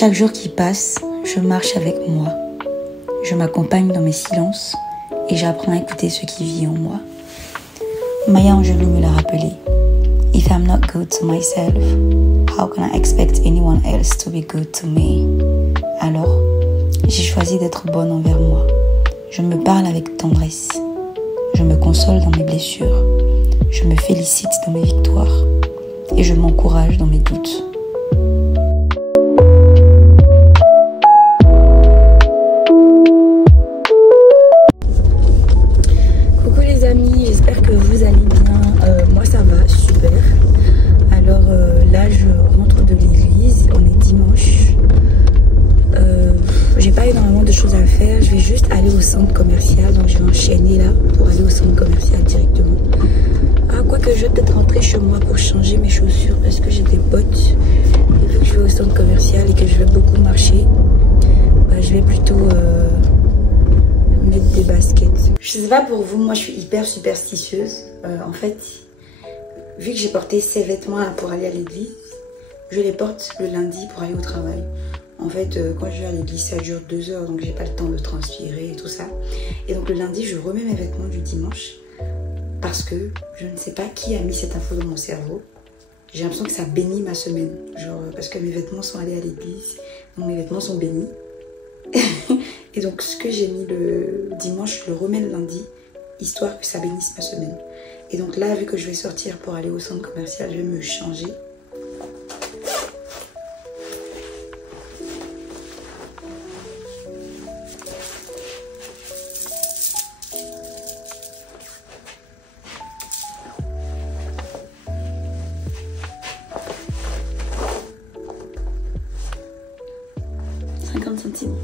Chaque jour qui passe, je marche avec moi. Je m'accompagne dans mes silences et j'apprends à écouter ce qui vit en moi. Maya Angelou me l'a rappelé. If I'm not good to myself, how can I expect anyone else to be good to me? Alors, j'ai choisi d'être bonne envers moi. Je me parle avec tendresse. Je me console dans mes blessures. Je me félicite dans mes victoires. Et je m'encourage dans mes doutes. Coucou les amis, j'espère que vous allez bien. Moi ça va, super. Alors là je rentre de l'église, on est dimanche. J'ai pas énormément de choses à faire, je vais juste aller au centre commercial. Donc je vais enchaîner là pour aller au centre commercial directement. Quoique je vais peut-être rentrer chez moi pour changer mes chaussures parce que j'ai des bottes. Et vu que je vais au centre commercial et que je vais beaucoup marcher, je vais plutôt mettre des baskets. Je sais pas pour vous, moi je suis hyper superstitieuse. En fait, vu que j'ai porté ces vêtements là pour aller à l'église, je les porte le lundi pour aller au travail. En fait, quand je vais à l'église, ça dure 2 heures, donc j'ai pas le temps de transpirer et tout ça. Et donc le lundi, je remets mes vêtements du dimanche. Parce que je ne sais pas qui a mis cette info dans mon cerveau. J'ai l'impression que ça bénit ma semaine. Genre, parce que mes vêtements sont allés à l'église. Donc mes vêtements sont bénis. Et donc ce que j'ai mis le dimanche, je le remets le lundi. Histoire que ça bénisse ma semaine. Et donc là, vu que je vais sortir pour aller au centre commercial, je vais me changer. Centimes.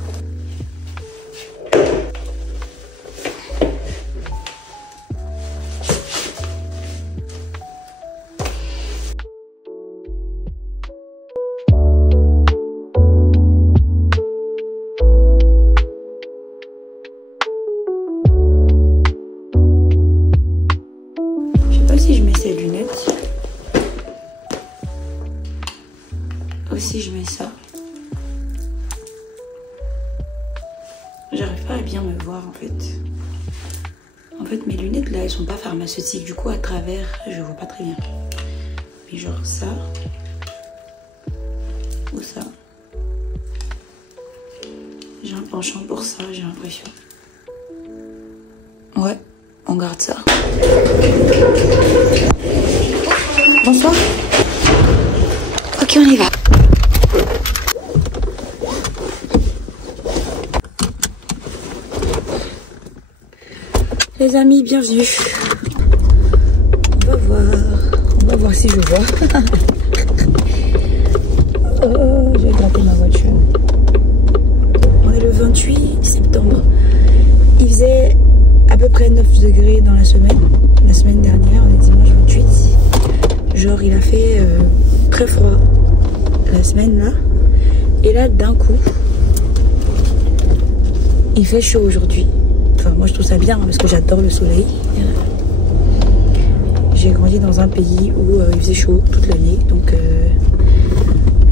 Je sais pas si je mets ces lunettes ou si je mets ça. J'arrive pas à bien me voir en fait. En fait mes lunettes là elles sont pas pharmaceutiques. Du coup à travers je vois pas très bien. Mais genre ça. Ou ça. J'ai un penchant pour ça j'ai l'impression. Ouais, on garde ça. Bonsoir. Ok on y va. Les amis, bienvenue. On va voir si je vois. Je vais gratter ma voiture. On est le 28 septembre. Il faisait à peu près 9 degrés dans la semaine. La semaine dernière, on est dimanche 28. Genre, il a fait très froid la semaine là. Et là, d'un coup, il fait chaud aujourd'hui. Enfin, moi je trouve ça bien parce que j'adore le soleil. J'ai grandi dans un pays où il faisait chaud toute l'année. Donc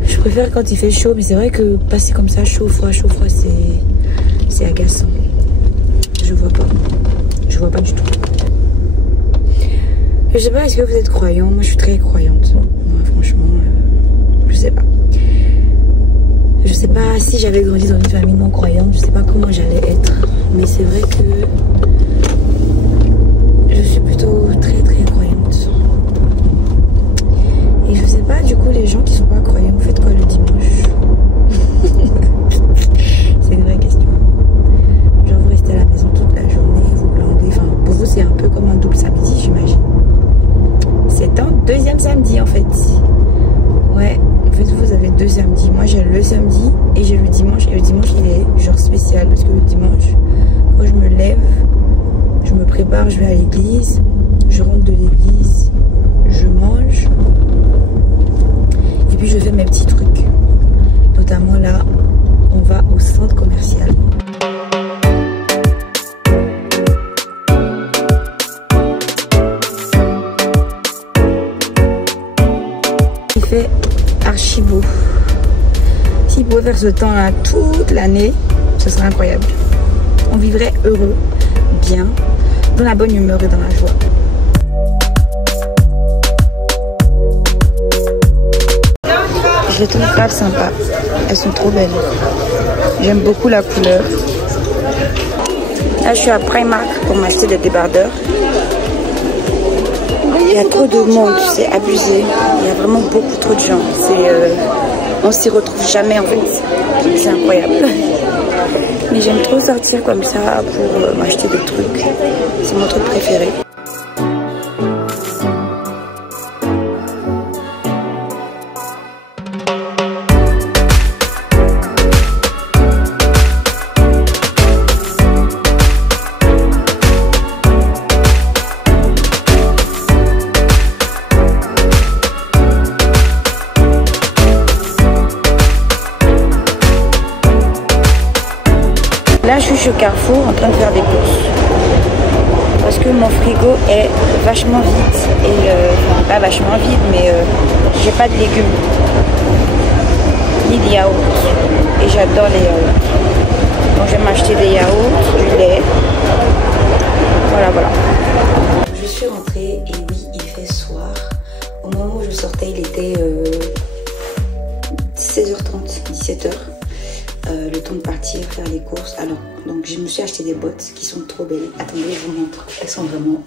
je préfère quand il fait chaud. Mais c'est vrai que passer comme ça, chaud, froid, c'est agaçant. Je vois pas. Je vois pas du tout. Je sais pas, est-ce que vous êtes croyants? Moi je suis très croyante. Moi franchement, je sais pas. Je sais pas si j'avais grandi dans une famille non croyante. Je sais pas comment j'allais être. Mais c'est vrai que je suis plutôt très très croyante. Et je sais pas du coup les gens qui sont pas croyants, vous faites quoi le dimanche? C'est une vraie question. Genre vous restez à la maison toute la journée, vous glandez. Enfin pour vous c'est un peu comme un double samedi j'imagine. C'est un deuxième samedi en fait. Ouais, en fait vous avez 2 samedis. Moi j'ai le samedi et j'ai le dimanche. Et le dimanche il est genre spécial parce que le dimanche quand je me lève, je me prépare, je vais à l'église, je rentre de l'église, je mange et puis je fais mes petits trucs. Notamment là, on va au centre commercial. S'il pouvait faire ce temps-là toute l'année, ce serait incroyable. On vivrait heureux, bien, dans la bonne humeur et dans la joie. Je les trouve pas sympas. Elles sont trop belles. J'aime beaucoup la couleur. Là, je suis à Primark pour m'acheter des débardeurs. Il y a trop de monde, c'est abusé. Il y a vraiment beaucoup trop de gens. On s'y retrouve jamais en fait. C'est incroyable. Mais j'aime trop sortir comme ça pour m'acheter des trucs. C'est mon truc préféré. Là, je suis chez Carrefour en train de faire des courses. Parce que mon frigo est vachement vide. Et enfin, pas vachement vide, mais j'ai pas de légumes. Ni de yaourt. Et j'adore les yaourts. Donc je vais m'acheter des yaourts, du lait. Voilà. Je suis rentrée et oui, il fait soir. Au moment où je sortais, il était 16h30, 17h. Le temps de partir faire les courses. Alors, donc je me suis acheté des bottes qui sont trop belles. Attendez, je vous montre. Elles sont vraiment...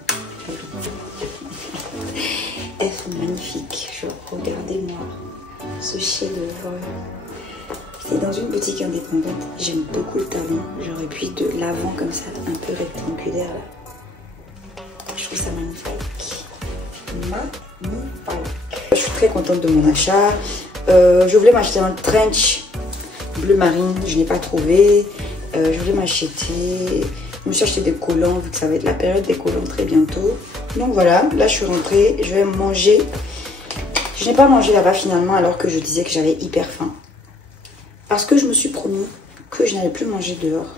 Elles sont magnifiques. Genre, regardez-moi ce chef-d'œuvre. C'est dans une boutique indépendante. J'aime beaucoup le talon. J'aurais pu de l'avant comme ça, un peu rectangulaire. Je trouve ça magnifique. Magnifique. Je suis très contente de mon achat. Je voulais m'acheter un trench bleu marine, je n'ai pas trouvé. Je voulais m'acheter, je me suis acheté des collants vu que ça va être la période des collants très bientôt. Donc voilà, là je suis rentrée, je vais manger. Je n'ai pas mangé là-bas finalement alors que je disais que j'avais hyper faim. Parce que je me suis promis que je n'allais plus manger dehors.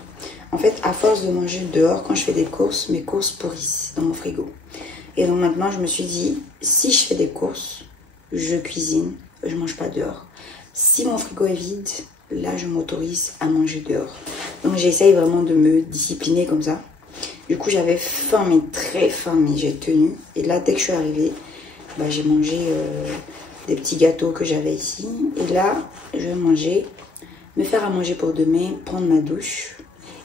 En fait, à force de manger dehors, quand je fais des courses, mes courses pourrissent dans mon frigo. Et donc maintenant je me suis dit, si je fais des courses, je cuisine, je mange pas dehors. Si mon frigo est vide, là je m'autorise à manger dehors. Donc j'essaye vraiment de me discipliner comme ça. Du coup j'avais faim, mais très faim, mais j'ai tenu. Et là dès que je suis arrivée, bah, j'ai mangé des petits gâteaux que j'avais ici. Et là je vais manger, me faire à manger pour demain, prendre ma douche.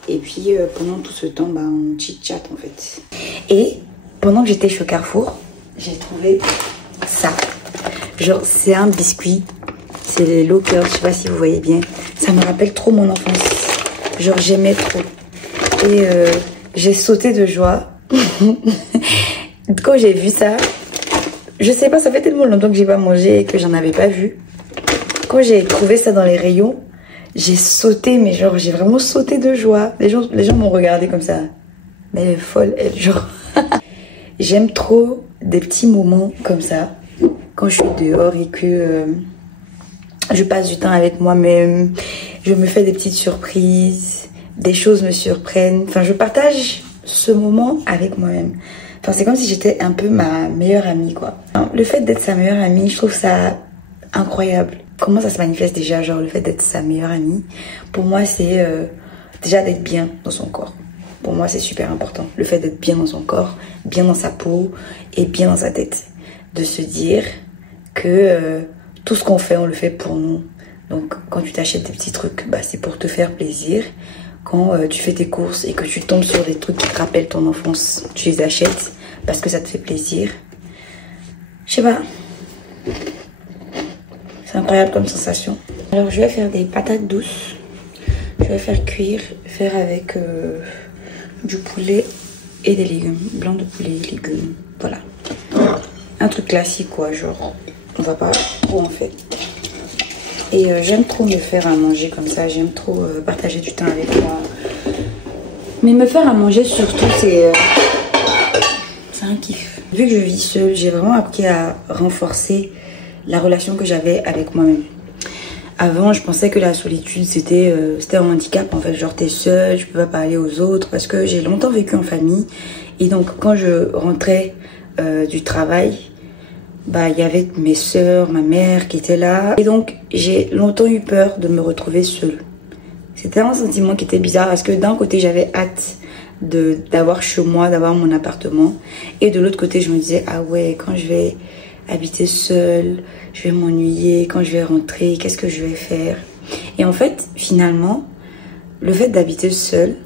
Et puis pendant tout ce temps, bah, on chit-chat en fait. Et pendant que j'étais chez Carrefour, j'ai trouvé ça. Genre c'est un biscuit. C'est les Lockers, je sais pas si vous voyez bien. Ça me rappelle trop mon enfance. Genre j'aimais trop. Et j'ai sauté de joie. Quand j'ai vu ça, je sais pas, ça fait tellement longtemps que j'ai pas mangé et que j'en avais pas vu. Quand j'ai trouvé ça dans les rayons, j'ai sauté, mais genre j'ai vraiment sauté de joie. Les gens m'ont regardé comme ça. Mais elle est folle, elle, genre. J'aime trop des petits moments comme ça. Quand je suis dehors et que... je passe du temps avec moi-même, je me fais des petites surprises, des choses me surprennent. Enfin, je partage ce moment avec moi-même. Enfin, c'est comme si j'étais un peu ma meilleure amie, quoi. Le fait d'être sa meilleure amie, je trouve ça incroyable. Comment ça se manifeste déjà, genre le fait d'être sa meilleure amie? Pour moi, c'est déjà d'être bien dans son corps. Pour moi, c'est super important. Le fait d'être bien dans son corps, bien dans sa peau et bien dans sa tête. De se dire que... tout ce qu'on fait, on le fait pour nous. Donc, quand tu t'achètes des petits trucs, bah, c'est pour te faire plaisir. Quand tu fais tes courses et que tu tombes sur des trucs qui te rappellent ton enfance, tu les achètes parce que ça te fait plaisir. Je sais pas. C'est incroyable comme sensation. Alors, je vais faire des patates douces. Je vais faire cuire, faire avec du poulet et des légumes. Blanc de poulet, légumes. Voilà. Un truc classique, quoi, genre... on va pas trop en fait. Et j'aime trop me faire à manger comme ça. J'aime trop partager du temps avec moi. Mais me faire à manger surtout, c'est un kiff. Vu que je vis seule, j'ai vraiment appris à renforcer la relation que j'avais avec moi-même. Avant, je pensais que la solitude, c'était un handicap. En fait, genre t'es seule, je peux pas parler aux autres. Parce que j'ai longtemps vécu en famille. Et donc, quand je rentrais du travail... bah, il y avait mes sœurs, ma mère qui étaient là. Et donc, j'ai longtemps eu peur de me retrouver seule. C'était un sentiment qui était bizarre parce que d'un côté, j'avais hâte d'avoir chez moi, d'avoir mon appartement. Et de l'autre côté, je me disais, ah ouais, quand je vais habiter seule, je vais m'ennuyer. Quand je vais rentrer, qu'est-ce que je vais faire? Et en fait, finalement, le fait d'habiter seule,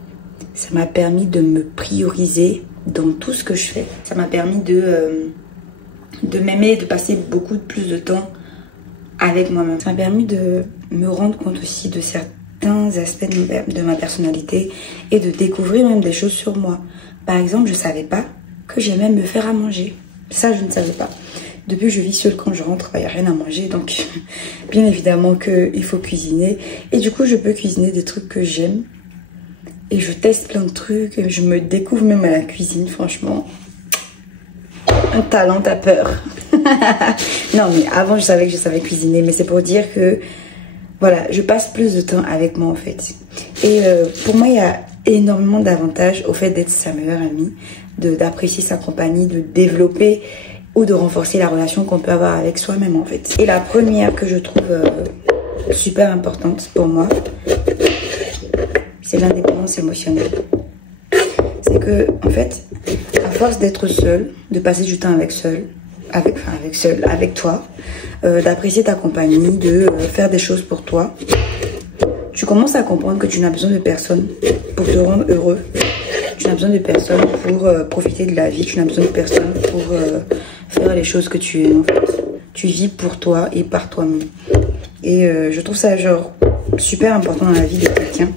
ça m'a permis de me prioriser dans tout ce que je fais. Ça m'a permis de m'aimer, de passer beaucoup plus de temps avec moi-même. Ça m'a permis de me rendre compte aussi de certains aspects de ma personnalité et de découvrir même des choses sur moi. Par exemple, je ne savais pas que j'aimais me faire à manger. Ça, je ne savais pas. Depuis que je vis seule, quand je rentre, il n'y a rien à manger. Donc, bien évidemment qu'il faut cuisiner. Et du coup, je peux cuisiner des trucs que j'aime. Et je teste plein de trucs. Je me découvre même à la cuisine, franchement. Un talent, t'as peur. Non, mais avant, je savais que je savais cuisiner. Mais c'est pour dire que, voilà, je passe plus de temps avec moi, en fait. Et pour moi, il y a énormément d'avantages au fait d'être sa meilleure amie, d'apprécier sa compagnie, de développer ou de renforcer la relation qu'on peut avoir avec soi-même, en fait. Et la première que je trouve super importante pour moi, c'est l'indépendance émotionnelle. C'est que, en fait, à force d'être seule, de passer du temps avec toi, d'apprécier ta compagnie, de faire des choses pour toi, tu commences à comprendre que tu n'as besoin de personne pour te rendre heureux. Tu n'as besoin de personne pour profiter de la vie. Tu n'as besoin de personne pour faire les choses que tu aimes, en fait. Tu vis pour toi et par toi-même. Et je trouve ça genre super important dans la vie de quelqu'un.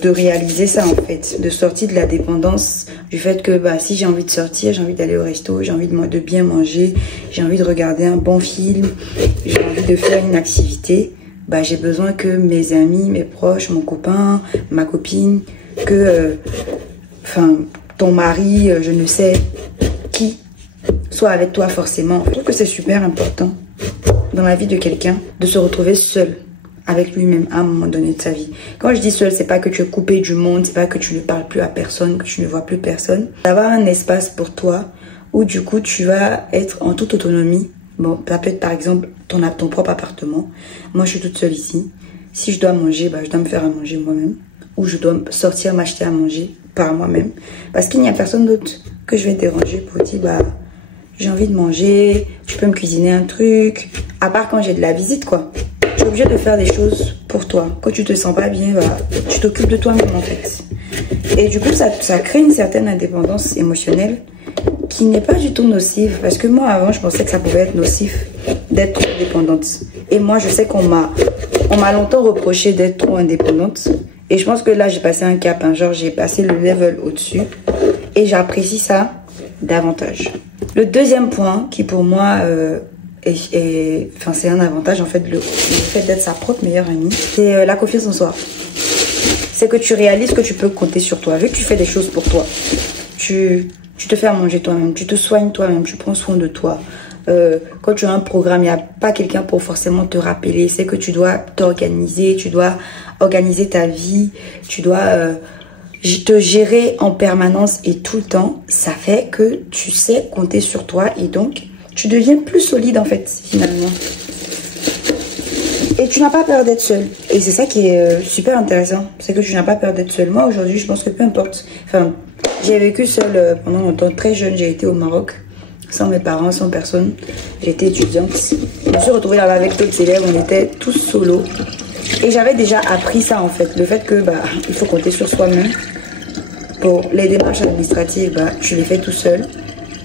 De réaliser ça, en fait, de sortir de la dépendance du fait que bah, si j'ai envie de sortir, j'ai envie d'aller au resto, j'ai envie de bien manger, j'ai envie de regarder un bon film, j'ai envie de faire une activité, bah, j'ai besoin que mes amis, mes proches, mon copain, ma copine, que ton mari, je ne sais qui, soit avec toi forcément. Je trouve que c'est super important dans la vie de quelqu'un de se retrouver seul avec lui-même à un moment donné de sa vie. Quand je dis seul, c'est pas que tu es coupé du monde, c'est pas que tu ne parles plus à personne, que tu ne vois plus personne. D'avoir un espace pour toi où du coup tu vas être en toute autonomie. Bon, ça peut être par exemple ton propre appartement. Moi, je suis toute seule ici. Si je dois manger, bah, je dois me faire à manger moi-même. Ou je dois sortir m'acheter à manger par moi-même. Parce qu'il n'y a personne d'autre que je vais déranger pour dire, bah, j'ai envie de manger, tu peux me cuisiner un truc. À part quand j'ai de la visite, quoi. Tu es obligé de faire des choses pour toi. Quand tu te sens pas bien, bah, tu t'occupes de toi-même, en fait. Et du coup, ça crée une certaine indépendance émotionnelle qui n'est pas du tout nocive. Parce que moi, avant, je pensais que ça pouvait être nocif d'être trop indépendante. Et moi, je sais qu'on m'a longtemps reproché d'être trop indépendante. Et je pense que là, j'ai passé un cap. Hein, genre, j'ai passé le level au-dessus. Et j'apprécie ça davantage. Le deuxième point, qui pour moi... c'est un avantage en fait, le fait d'être sa propre meilleure amie, c'est la confiance en soi. C'est que tu réalises que tu peux compter sur toi. Vu que tu fais des choses pour toi, tu te fais à manger toi-même, tu te soignes toi-même, tu prends soin de toi. Quand tu as un programme, il n'y a pas quelqu'un pour forcément te rappeler. C'est que tu dois t'organiser, tu dois organiser ta vie, tu dois te gérer en permanence et tout le temps. Ça fait que tu sais compter sur toi et donc tu deviens plus solide en fait, finalement. Et tu n'as pas peur d'être seule. Et c'est ça qui est super intéressant. C'est que tu n'as pas peur d'être seule. Moi, aujourd'hui, je pense que peu importe. Enfin, j'ai vécu seule pendant longtemps. Très jeune, j'ai été au Maroc. Sans mes parents, sans personne. J'étais étudiante. Je me suis retrouvée là-bas avec d'autres élèves. On était tous solo. Et j'avais déjà appris ça, en fait. Le fait que, bah, il faut compter sur soi-même. Pour les démarches administratives, bah, tu les fais tout seul.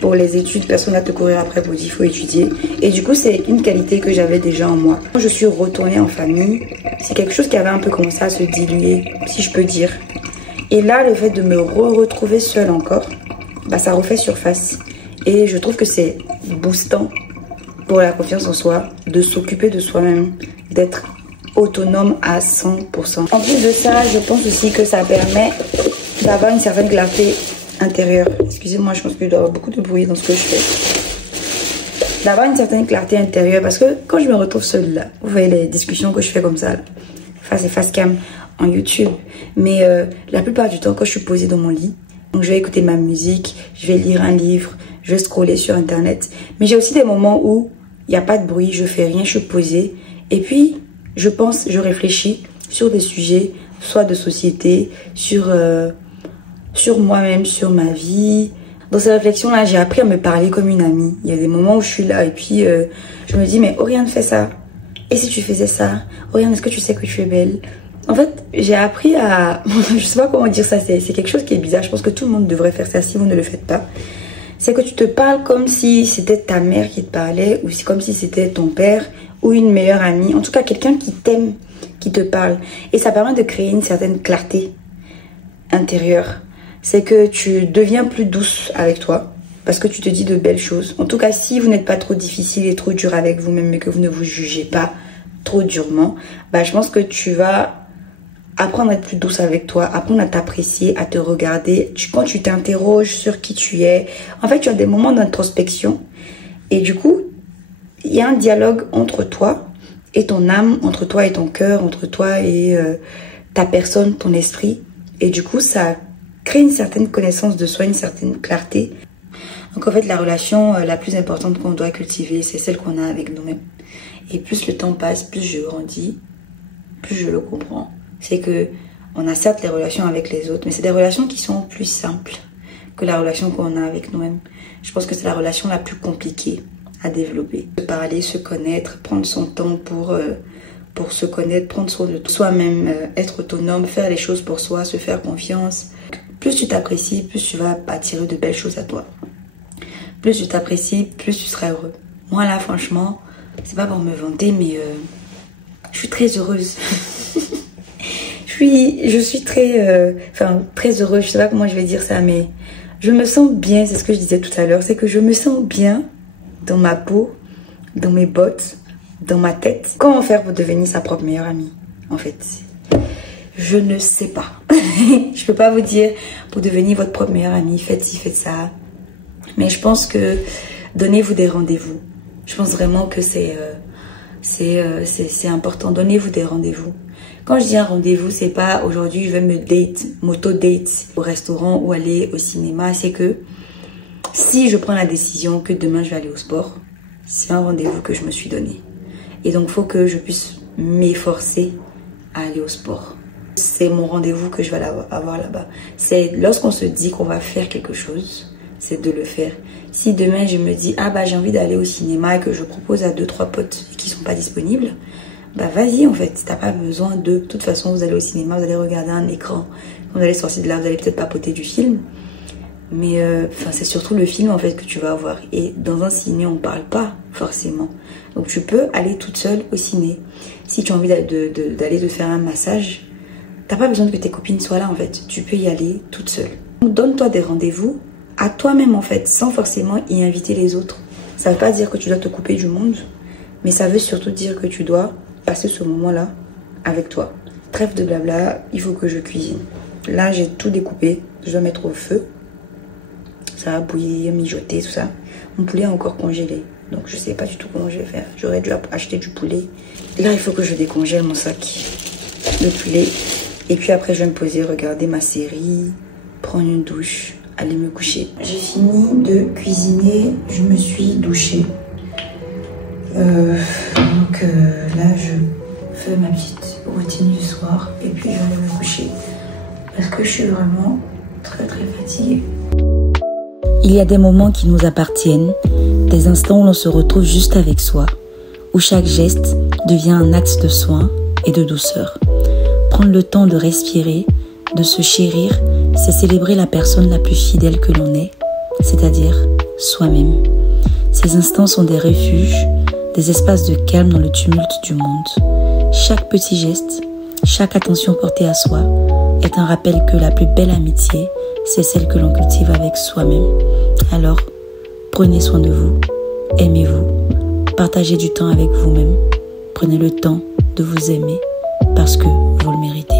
Pour les études, personne ne va te courir après pour dire qu'il faut étudier. Et du coup, c'est une qualité que j'avais déjà en moi. Quand je suis retournée en famille, c'est quelque chose qui avait un peu commencé à se diluer, si je peux dire. Et là, le fait de me retrouver seule encore, bah, ça refait surface. Et je trouve que c'est boostant pour la confiance en soi, de s'occuper de soi-même, d'être autonome à 100%. En plus de ça, je pense aussi que ça permet d'avoir une certaine clarté intérieure. Excusez-moi, je pense qu'il doit y avoir beaucoup de bruit dans ce que je fais. D'avoir une certaine clarté intérieure, parce que quand je me retrouve seule là, vous voyez les discussions que je fais comme ça, là, face cam en YouTube, mais la plupart du temps quand je suis posée dans mon lit, donc je vais écouter ma musique, je vais lire un livre, je vais scroller sur internet. Mais j'ai aussi des moments où il n'y a pas de bruit, je fais rien, je suis posée. Et puis, je pense, je réfléchis sur des sujets, soit de société, sur moi-même, sur ma vie. Dans ces réflexions-là, j'ai appris à me parler comme une amie. Il y a des moments où je suis là et puis je me dis, mais Oriane, fais ça. Et si tu faisais ça? Oriane, est-ce que tu sais que tu es belle? En fait, j'ai appris à... je sais pas comment dire ça, c'est quelque chose qui est bizarre. Je pense que tout le monde devrait faire ça si vous ne le faites pas. C'est que tu te parles comme si c'était ta mère qui te parlait ou comme si c'était ton père ou une meilleure amie. En tout cas, quelqu'un qui t'aime, qui te parle. Et ça permet de créer une certaine clarté intérieure. C'est que tu deviens plus douce avec toi parce que tu te dis de belles choses. En tout cas, si vous n'êtes pas trop difficile et trop dur avec vous-même mais que vous ne vous jugez pas trop durement, bah, je pense que tu vas apprendre à être plus douce avec toi, apprendre à t'apprécier, à te regarder. Quand tu t'interroges sur qui tu es, en fait, tu as des moments d'introspection. Et du coup, il y a un dialogue entre toi et ton âme, entre toi et ton cœur, entre toi et ta personne, ton esprit. Et du coup, ça crée une certaine connaissance de soi, une certaine clarté. Donc en fait, la relation la plus importante qu'on doit cultiver, c'est celle qu'on a avec nous-mêmes. Et plus le temps passe, plus je grandis, plus je le comprends. C'est que on a certes les relations avec les autres, mais c'est des relations qui sont plus simples que la relation qu'on a avec nous-mêmes. Je pense que c'est la relation la plus compliquée à développer. Se parler, se connaître, prendre son temps pour se connaître, prendre soin de soi-même, être autonome, faire les choses pour soi, se faire confiance. Plus tu t'apprécies, plus tu vas attirer de belles choses à toi. Plus tu t'apprécies, plus tu seras heureux. Moi là, franchement, c'est pas pour me vanter, mais je suis très heureuse. je suis très, très heureuse. Je sais pas comment je vais dire ça, mais je me sens bien. C'est ce que je disais tout à l'heure. C'est que je me sens bien dans ma peau, dans mes bottes, dans ma tête. Comment faire pour devenir sa propre meilleure amie, en fait? Je ne sais pas. Je peux pas vous dire pour devenir votre propre meilleure amie, faites ci, faites ça. Mais je pense que donnez-vous des rendez-vous. Je pense vraiment que c'est important. Donnez-vous des rendez-vous. Quand je dis un rendez-vous, c'est pas aujourd'hui je vais me m'auto-date au restaurant ou aller au cinéma. C'est que si je prends la décision que demain je vais aller au sport, c'est un rendez-vous que je me suis donné. Et donc, il faut que je puisse m'efforcer à aller au sport. C'est mon rendez-vous que je vais avoir là-bas. C'est lorsqu'on se dit qu'on va faire quelque chose, c'est de le faire. Si demain je me dis, ah bah j'ai envie d'aller au cinéma et que je propose à 2-3 potes qui sont pas disponibles, bah vas-y en fait, t'as pas besoin de... De toute façon, vous allez au cinéma, vous allez regarder un écran. Quand vous allez sortir de là, vous allez peut-être papoter du film. Mais c'est surtout le film en fait que tu vas avoir. Et dans un ciné, on parle pas forcément. Donc tu peux aller toute seule au ciné. Si tu as envie d'aller te faire un massage, t'as pas besoin que tes copines soient là en fait. Tu peux y aller toute seule. Donc donne-toi des rendez-vous à toi-même en fait, sans forcément y inviter les autres. Ça veut pas dire que tu dois te couper du monde, mais ça veut surtout dire que tu dois passer ce moment-là avec toi. Trêve de blabla, il faut que je cuisine. Là, j'ai tout découpé, je dois mettre au feu. Ça va bouillir, mijoter, tout ça. Mon poulet est encore congelé, donc je sais pas du tout comment je vais faire. J'aurais dû acheter du poulet. Là, il faut que je décongèle mon sac de poulet. Et puis après, je vais me poser, regarder ma série, prendre une douche, aller me coucher. J'ai fini de cuisiner, je me suis douchée. Là, je fais ma petite routine du soir et puis je vais aller me coucher. Parce que je suis vraiment très fatiguée. Il y a des moments qui nous appartiennent, des instants où l'on se retrouve juste avec soi, où chaque geste devient un acte de soin et de douceur. Prendre le temps de respirer, de se chérir, c'est célébrer la personne la plus fidèle que l'on est, c'est-à-dire soi-même. Ces instants sont des refuges, des espaces de calme dans le tumulte du monde. Chaque petit geste, chaque attention portée à soi est un rappel que la plus belle amitié, c'est celle que l'on cultive avec soi-même. Alors, prenez soin de vous, aimez-vous, partagez du temps avec vous-même. Prenez le temps de vous aimer parce que vous le méritez.